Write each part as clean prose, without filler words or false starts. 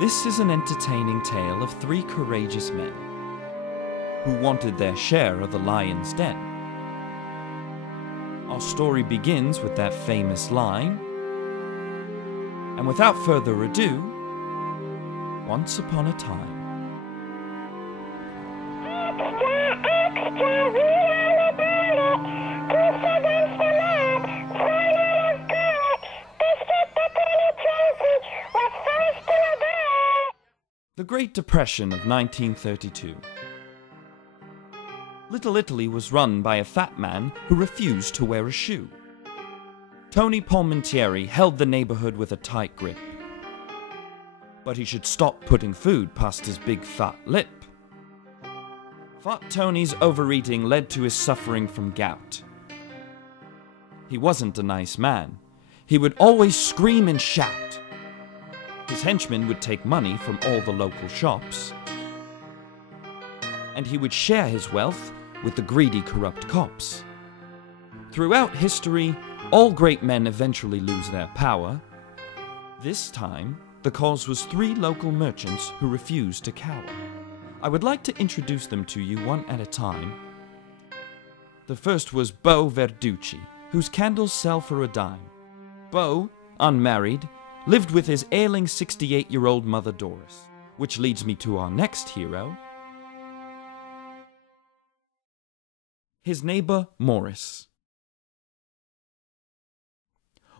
This is an entertaining tale of three courageous men who wanted their share of the lion's den. Our story begins with that famous line, and without further ado, once upon a time. The Great Depression of 1932. Little Italy was run by a fat man who refused to wear a shoe. Tony Palmenterri held the neighborhood with a tight grip. But he should stop putting food past his big fat lip. Fat Tony's overeating led to his suffering from gout. He wasn't a nice man. He would always scream and shout. His henchmen would take money from all the local shops, and he would share his wealth with the greedy, corrupt cops. Throughout history, all great men eventually lose their power. This time, the cause was three local merchants who refused to cower. I would like to introduce them to you one at a time. The first was Beau Verducci, whose candles sell for a dime. Beau, unmarried, lived with his ailing 68-year-old mother Doris, which leads me to our next hero, his neighbor Morris.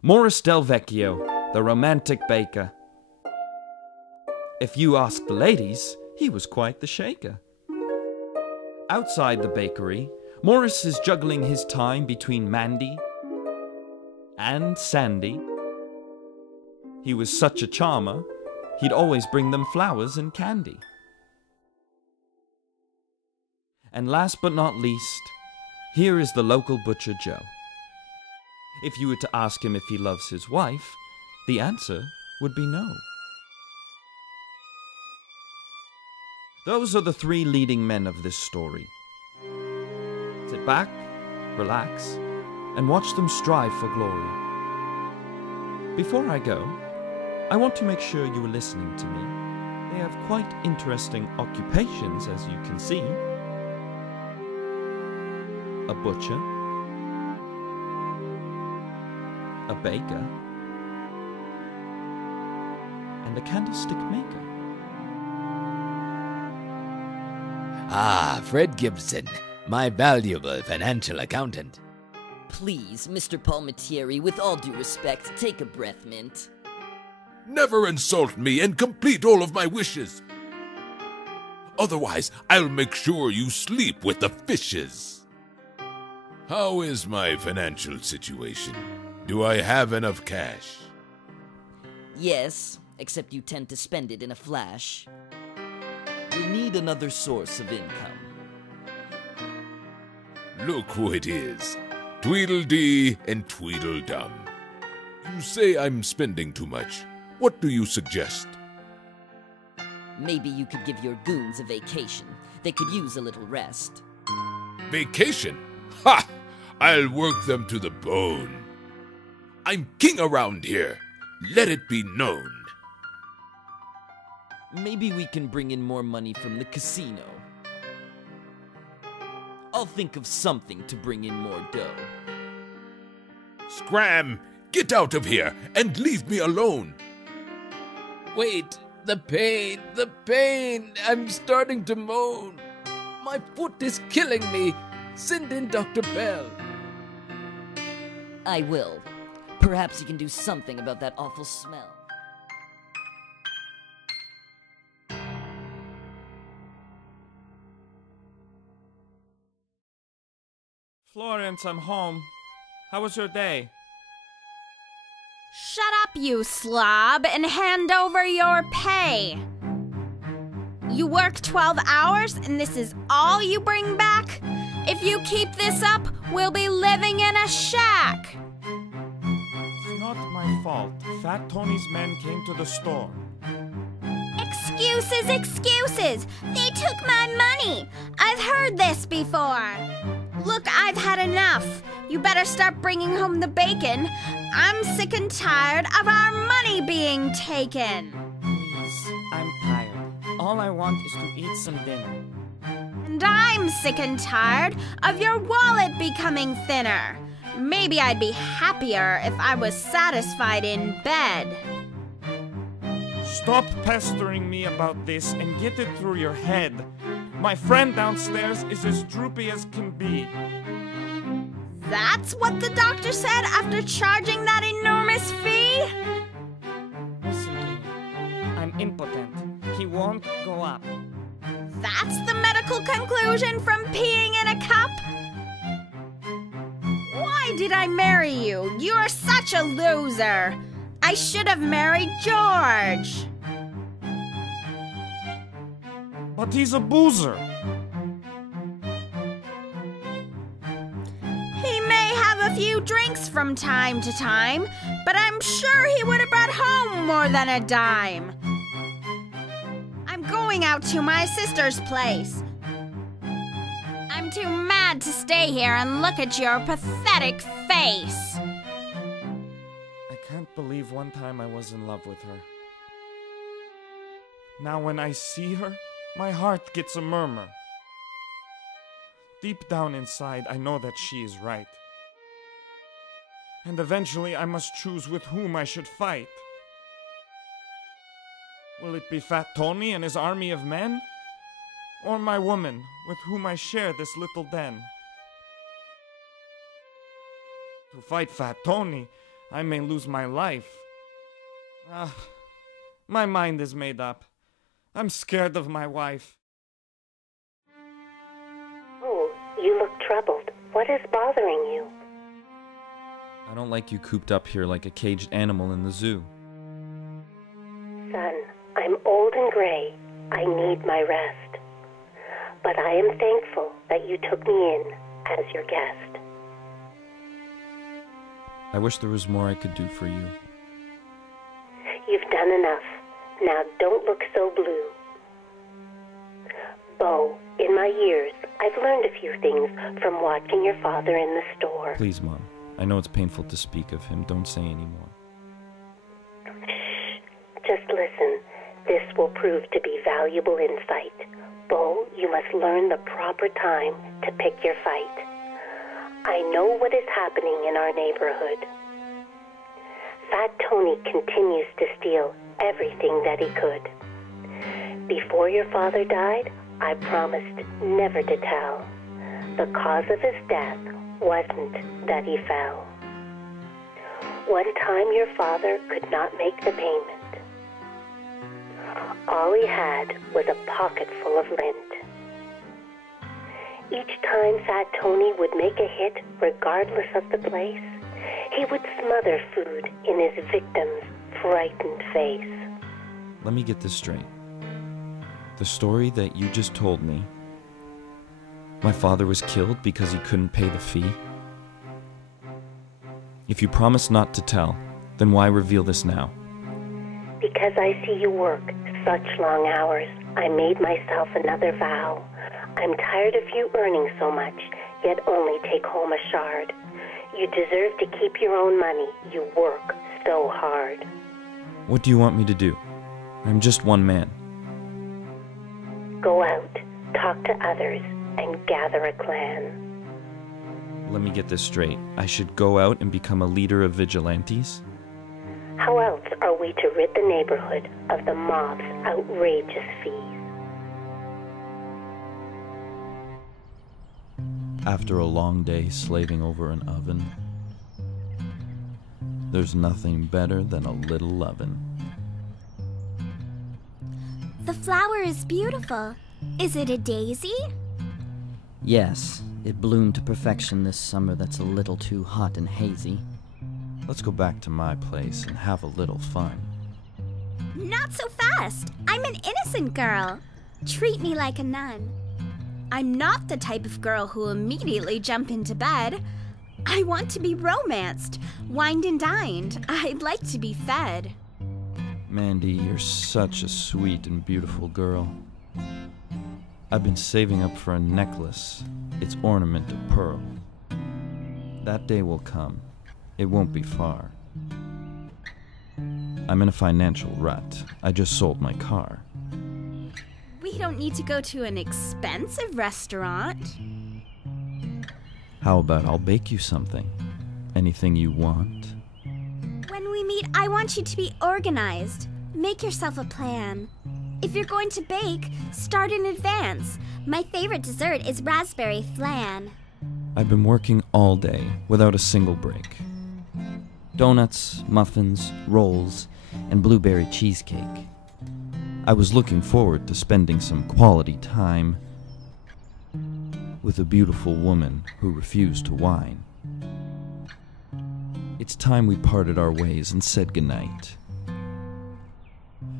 Morris Del Vecchio, the romantic baker. If you ask the ladies, he was quite the shaker. Outside the bakery, Morris is juggling his time between Mandy and Sandy. He was such a charmer, he'd always bring them flowers and candy. And last but not least, here is the local butcher Joe. If you were to ask him if he loves his wife, the answer would be no. Those are the three leading men of this story. Sit back, relax, and watch them strive for glory. Before I go, I want to make sure you are listening to me. They have quite interesting occupations, as you can see. A butcher, a baker, and a candlestick maker. Ah, Fred Gibson, my valuable financial accountant. Please, Mr. Palmenterri, with all due respect, take a breath, Mint. Never insult me and complete all of my wishes. Otherwise, I'll make sure you sleep with the fishes. How is my financial situation? Do I have enough cash? Yes, except you tend to spend it in a flash. We need another source of income. Look who it is. Tweedledee and Tweedledum. You say I'm spending too much. What do you suggest? Maybe you could give your goons a vacation. They could use a little rest. Vacation? Ha! I'll work them to the bone. I'm king around here. Let it be known. Maybe we can bring in more money from the casino. I'll think of something to bring in more dough. Scram! Get out of here and leave me alone. Wait, the pain, I'm starting to moan. My foot is killing me. Send in Dr. Bell. I will. Perhaps you can do something about that awful smell. Florence, I'm home. How was your day? Shut up, you slob, and hand over your pay. You work 12 hours, and this is all you bring back? If you keep this up, we'll be living in a shack. It's not my fault. Fat Tony's men came to the store. Excuses, excuses. They took my money. I've heard this before. Look, I've had enough. You better start bringing home the bacon. I'm sick and tired of our money being taken. Please, Please, I'm tired. All I want is to eat some dinner. And I'm sick and tired of your wallet becoming thinner. Maybe I'd be happier if I was satisfied in bed. Stop pestering me about this and get it through your head. My friend downstairs is as droopy as can be. That's what the doctor said after charging that enormous fee? Listen to me. I'm impotent. He won't go up. That's the medical conclusion from peeing in a cup? Why did I marry you? You're such a loser. I should have married George. But he's a boozer. He may have a few drinks from time to time, but I'm sure he would have brought home more than a dime. I'm going out to my sister's place. I'm too mad to stay here and look at your pathetic face. I can't believe one time I was in love with her. Now when I see her, my heart gets a murmur. Deep down inside, I know that she is right. And eventually I must choose with whom I should fight. Will it be Fat Tony and his army of men? Or my woman, with whom I share this little den? To fight Fat Tony, I may lose my life. My mind is made up. I'm scared of my wife. Oh, you look troubled. What is bothering you? I don't like you cooped up here like a caged animal in the zoo. Son, I'm old and gray. I need my rest. But I am thankful that you took me in as your guest. I wish there was more I could do for you. You've done enough. Now don't look so blue. Bo, in my years, I've learned a few things from watching your father in the store. Please, Mom. I know it's painful to speak of him. Don't say any more. Shh. Just listen. This will prove to be valuable insight. Bo, you must learn the proper time to pick your fight. I know what is happening in our neighborhood. Fat Tony continues to steal everything that he could. Before your father died, I promised never to tell. The cause of his death wasn't that he fell. One time your father could not make the payment. All he had was a pocket full of lint. Each time Fat Tony would make a hit, regardless of the place, he would smother food in his victim's frightened face. Let me get this straight. The story that you just told me, my father was killed because he couldn't pay the fee? If you promise not to tell, then why reveal this now? Because I see you work such long hours, I made myself another vow. I'm tired of you earning so much, yet only take home a shard. You deserve to keep your own money. You work so hard. What do you want me to do? I'm just one man. Go out, talk to others, and gather a clan. Let me get this straight. I should go out and become a leader of vigilantes? How else are we to rid the neighborhood of the mob's outrageous fees? After a long day slaving over an oven, there's nothing better than a little lovin'. The flower is beautiful. Is it a daisy? Yes, it bloomed to perfection this summer that's a little too hot and hazy. Let's go back to my place and have a little fun. Not so fast. I'm an innocent girl. Treat me like a nun. I'm not the type of girl who'll immediately jump into bed. I want to be romanced, wined and dined. I'd like to be fed. Mandy, you're such a sweet and beautiful girl. I've been saving up for a necklace, its ornament of pearl. That day will come. It won't be far. I'm in a financial rut. I just sold my car. We don't need to go to an expensive restaurant. How about I'll bake you something? Anything you want? When we meet, I want you to be organized. Make yourself a plan. If you're going to bake, start in advance. My favorite dessert is raspberry flan. I've been working all day without a single break. Donuts, muffins, rolls, and blueberry cheesecake. I was looking forward to spending some quality time with a beautiful woman who refused to whine. It's time we parted our ways and said goodnight.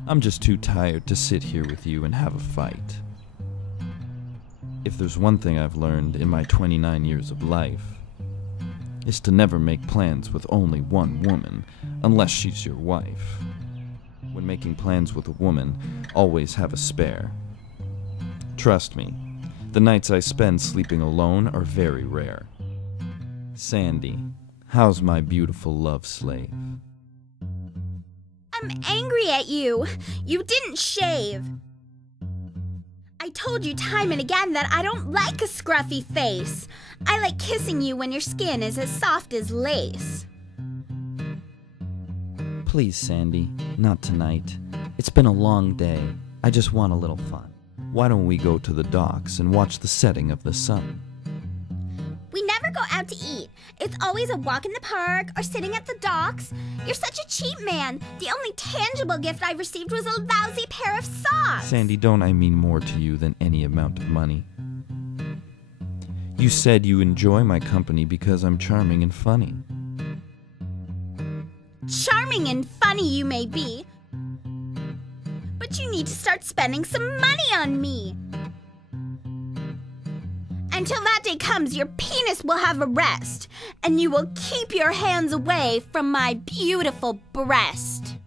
I'm just too tired to sit here with you and have a fight. If there's one thing I've learned in my 29 years of life, it's to never make plans with only one woman unless she's your wife. When making plans with a woman, always have a spare. Trust me, the nights I spend sleeping alone are very rare. Sandy, how's my beautiful love slave? I'm angry at you. You didn't shave. I told you time and again that I don't like a scruffy face. I like kissing you when your skin is as soft as lace. Please, Sandy, not tonight. It's been a long day. I just want a little fun. Why don't we go to the docks and watch the setting of the sun? We never go out to eat. It's always a walk in the park or sitting at the docks. You're such a cheap man. The only tangible gift I received was a lousy pair of socks. Sandy, don't I mean more to you than any amount of money? You said you enjoy my company because I'm charming and funny. Charming and funny you may be, but you need to start spending some money on me. Until that day comes, your penis will have a rest, and you will keep your hands away from my beautiful breast.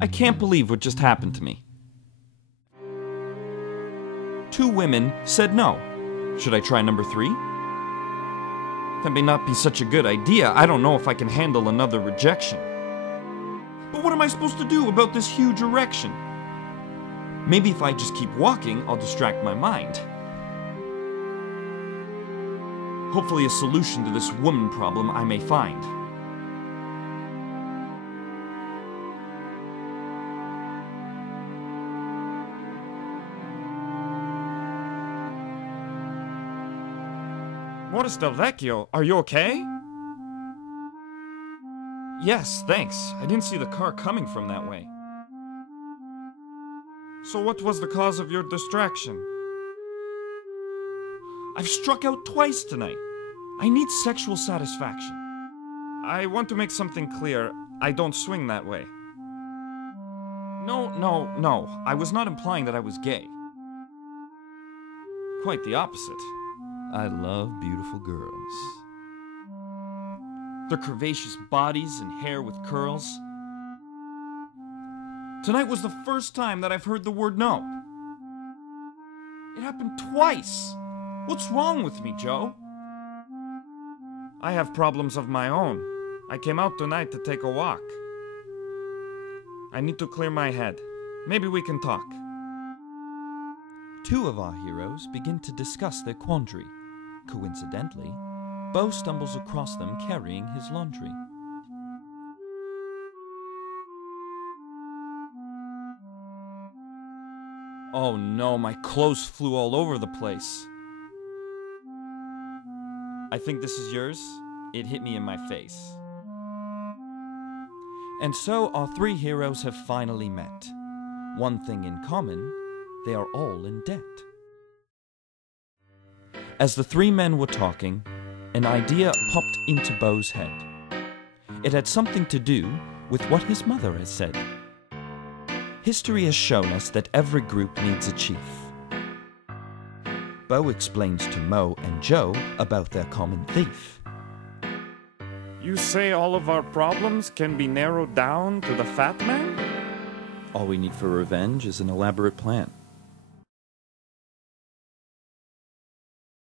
I can't believe what just happened to me. 2 women said no. Should I try number 3? That may not be such a good idea. I don't know if I can handle another rejection. But what am I supposed to do about this huge erection? Maybe if I just keep walking, I'll distract my mind. Hopefully a solution to this woman problem I may find. Boris Del Vecchio, are you okay? Yes, thanks. I didn't see the car coming from that way. So what was the cause of your distraction? I've struck out twice tonight. I need sexual satisfaction. I want to make something clear. I don't swing that way. No. I was not implying that I was gay. Quite the opposite. I love beautiful girls. Their curvaceous bodies and hair with curls. Tonight was the first time that I've heard the word no. It happened twice. What's wrong with me, Joe? I have problems of my own. I came out tonight to take a walk. I need to clear my head. Maybe we can talk. 2 of our heroes begin to discuss their quandary. Coincidentally, Bo stumbles across them carrying his laundry. Oh no, my clothes flew all over the place. I think this is yours. It hit me in my face. And so our 3 heroes have finally met. One thing in common, they are all in debt. As the 3 men were talking, an idea popped into Bo's head. It had something to do with what his mother has said. History has shown us that every group needs a chief. Bo explains to Mo and Joe about their common thief. You say all of our problems can be narrowed down to the fat man? All we need for revenge is an elaborate plan.